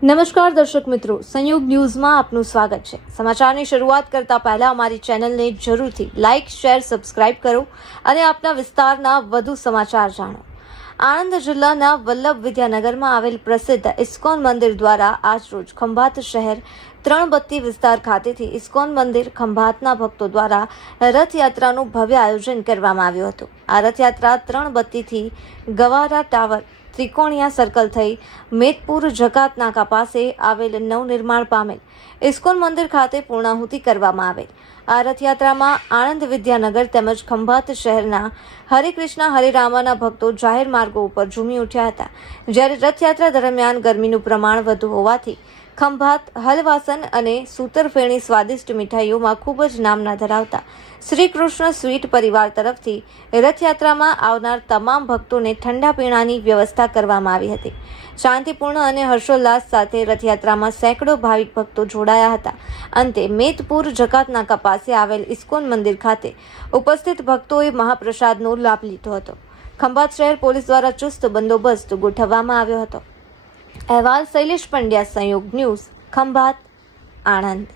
નમસ્કાર દર્શક મિત્રો, સંયોગ ન્યૂઝમાં આપનું સ્વાગત છે। સમાચારની શરૂઆત કરતા પહેલા અમારી ચેનલને જરૂરથી લાઇક, શેર, સબસ્ક્રાઇબ કરો અને આપના વિસ્તારના વધુ સમાચાર જાણો। આણંદ જિલ્લાના વલ્લભ વિદ્યાનગરમાં આવેલ પ્રસિદ્ધ ઇસ્કોન મંદિર દ્વારા આજરોજ ખંભાત શહેર ત્રણબત્તી વિસ્તાર ખાતેથી ઇસ્કોન મંદિર ખંભાતના ભક્તો દ્વારા રથયાત્રાનું ભવ્ય આયોજન કરવામાં આવ્યું હતું। આ રથયાત્રા ત્રણબત્તીથી ગવારા ટાવર, ત્રિકોણિયા સર્કલ થઈ મેદપુર જકાત નાકા પાસે આવેલ નવનિર્માણ પામેલ ઇસ્કોન મંદિર ખાતે પૂર્ણાહુતિ કરવામાં આવેલ। આ રથયાત્રામાં આણંદ વિદ્યાનગર તેમજ ખંભાત શહેરના હરે કૃષ્ણ હરે રામાના ભક્તો જાહેર માર્ગો ઉપર ઝૂમી ઉઠ્યા હતા। જ્યારે રથયાત્રા દરમિયાન ગરમીનું પ્રમાણ વધુ હોવાથી ખંભાત હલવાસન અને સૂતરફેણી સ્વાદિષ્ટ મીઠાઈઓમાં ખૂબ જ નામના ધરાવતા શ્રી કૃષ્ણ સ્વીટ પરિવાર તરફથી રથયાત્રામાં આવનાર તમામ ભક્તોને ઠંડા પીણાની વ્યવસ્થા કરવામાં આવી હતી। શાંતિપૂર્ણ અને હર્ષોલ્લાસ સાથે રથયાત્રામાં સેંકડો ભાવિક ભક્તો જોડાયા હતા। અંતે મેદપુર જકાત નાકા પાસે આવેલ ઇસ્કોન મંદિર ખાતે ઉપસ્થિત ભક્તોએ મહાપ્રસાદનો લાભ લીધો હતો। ખંભાત શહેર પોલીસ દ્વારા ચુસ્ત બંદોબસ્ત ગોઠવવામાં આવ્યો હતો। અહેવાલ શૈલેષ પંડ્યા, સંયોગ ન્યૂઝ, ખંભાત, આણંદ।